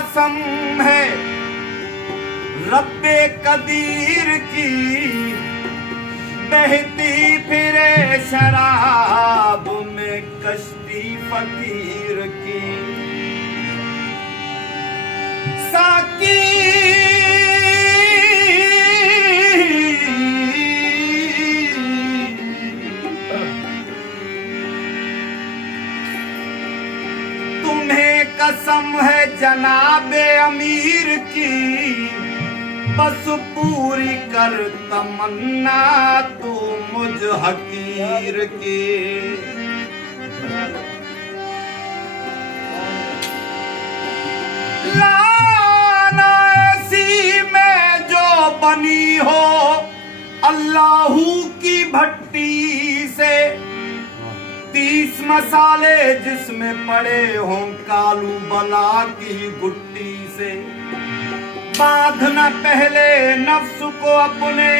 कसम है रब्बे कदीर की, बहती फिरे शराब में कश्ती फकीर की। साकी तुम्हें कसम है जनाबे अमीर की, बस पूरी कर तमन्ना तू मुझ हकीर की। लाना ऐसी में जो बनी हो अल्लाहू की भट्टी से, 30 मसाले जिसमें पड़े हों कालू बला की गुट्टी से। बांधना पहले नफ्स को अपने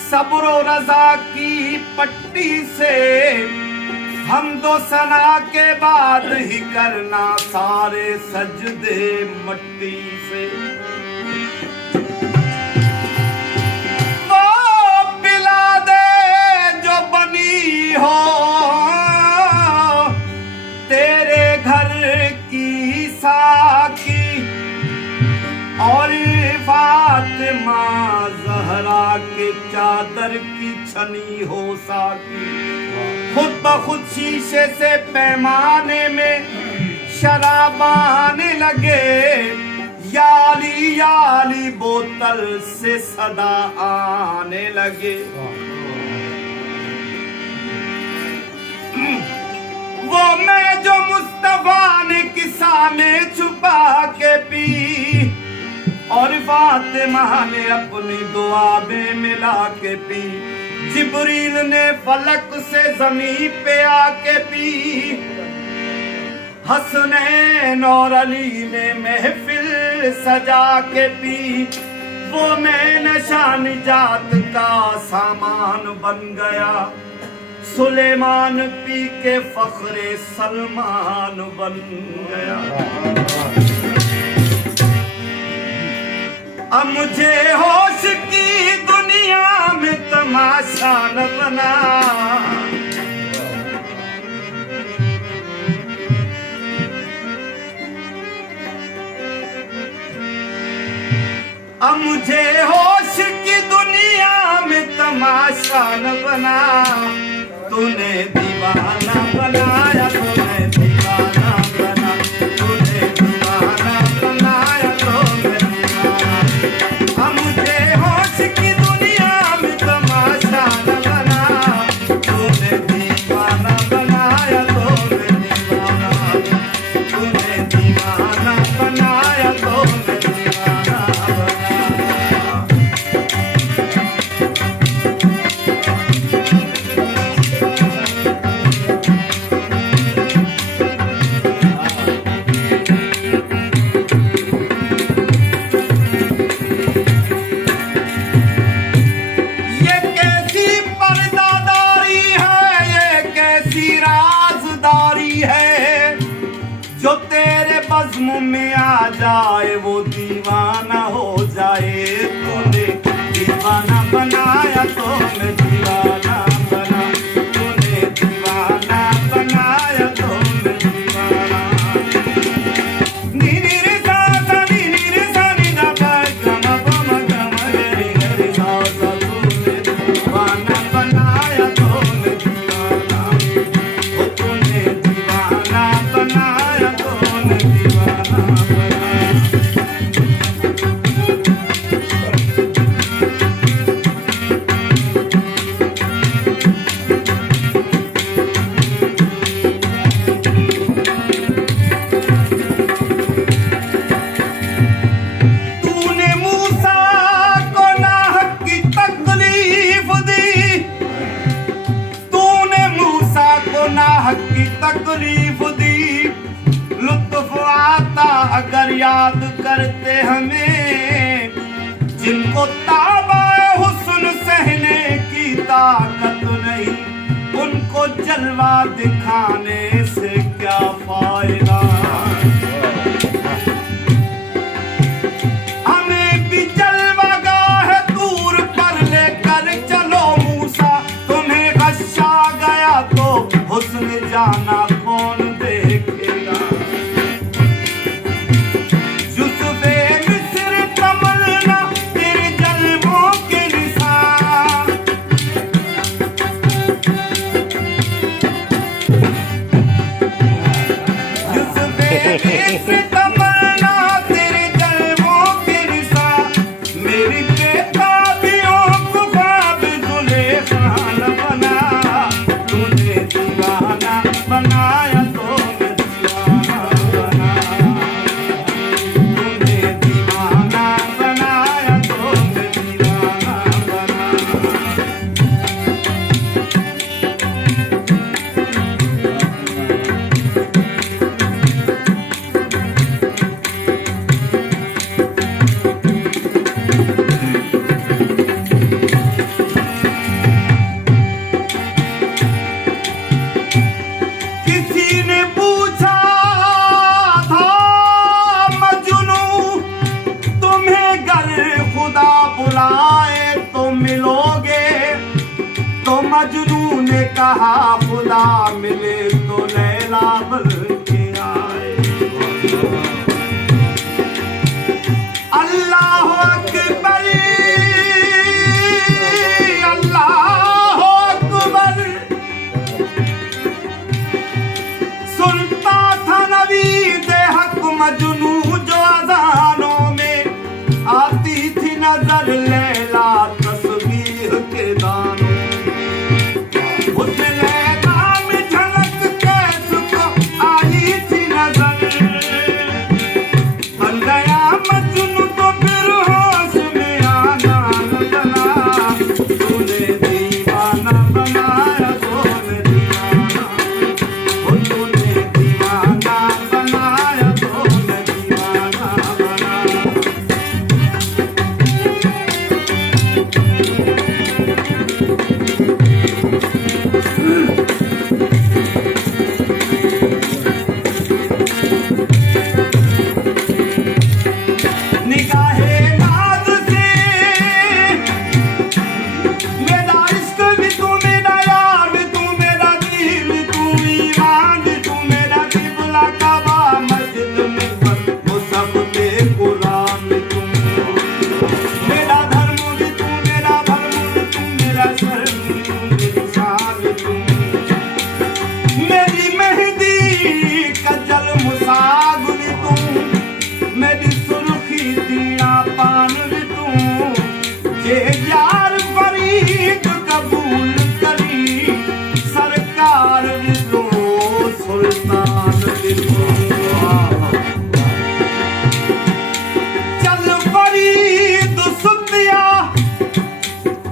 सब्र और रज़ा की पट्टी से, हमदो सना के बाद ही करना सारे सजदे मट्टी से। वो पिला दे जो बनी हो तेरे घर की साकी, और फातिमा ज़हरा के चादर की छनी हो साकी। खुद ब खुद शीशे से पैमाने में शराब आने लगे, याली याली बोतल से सदा आने लगे। वो मैं जो मुस्तफा ने किस्सा में छुपा के पी, और फातिमा ने अपनी दुआ में मिला के पी। जिब्रील ने फलक से ज़मीन पे आके पी, हसनैन और अली ने महफिल सजा के पी। वो मैं नशा निजात का सामान बन गया, सुलेमान पी के फख्रे सलमान बन गया। अब मुझे होश की दुनिया में तमाशा न बना, अब मुझे होश की दुनिया में तमाशा न बना। तूने दीवाना बनाया तो मैं दीवाना बना, तूने दीवाना बनाया तो मैं दीवाना। अब मुझे होश की दुनिया में तमाशा न बना, तूने दीवाना बनाया तो मैं दीवाना, तूने दीवाना बनाया तो मैं दीवाना बना। जो तेरे बज़्म में आ जाए वो दीवाना हो जाए। तूने दीवाना बनाया तो मैं दीवाना बना, तूने दीवाना बनाया तो मैं दीवाना। नीनी रे सा सा नीनी रे सा नी दा पा गम बम गम रे रे सा सा, तूने दीवाना बनाया तो मैं दीवाना, ओ तूने दीवाना बनाया तो मैं दीवाना बना। तूने मूसा को नाहक की तकलीफ दी, तूने मूसा को नाहक की तकलीफ दी। लुत्फ आता अगर याद करते हमें, जिनको ताबा हुस्न सहने की ताकत नहीं, उनको जलवा दिखाने से क्या फायदा। खुदा बुलाए तो मिलोगे। तो मजनू ने कहा खुदा मिले तो लैला बन के आए। अल्लाह अकबर, अल्लाह अकबर। सुनता था नवीद हक मजनू जो अजानों में आती थी नजर लैला तस्बीह के दानों। उस लैला में झलक कैस को आई थी नजर। बन गया मजनू तो फिर होश में आना न बना। तूने दीवाना बनाया तूने दीवाना, ओ तूने दीवाना बनाया तूने दीवाना बनाया। निगाहे नाज से मेरा इश्क भी तू, मेरा यार भी तू, मेरा दिल भी तू, ईमान भी तू, मेरा किबला काबा मस्जिद मिंबर वो सब पे कुरान भी तू। मेरा धर्म भी तू, मेरा भरम भी तू, मेरा शर्म भी तू, मेरी शान भी तू। मेरी मेहंदी कजल मुसाग भी तू, मेरी सुर्खी दिया पान भी तू। ये यार फरीद कबूल करी सरकार भी तू, सुल्तान भी तू। चल फरीद सुतिया,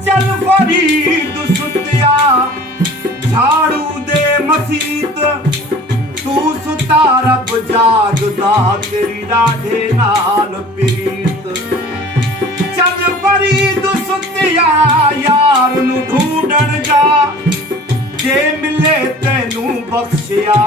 चल फरीद सुतिया, झाड़ू दे मसीत। तू सुता रब जागदा तेरी डाढे नाल प्रीत। चल फरीद सुतिया यार नू ढूंढण जा, जे मिले तैनू बख्शिया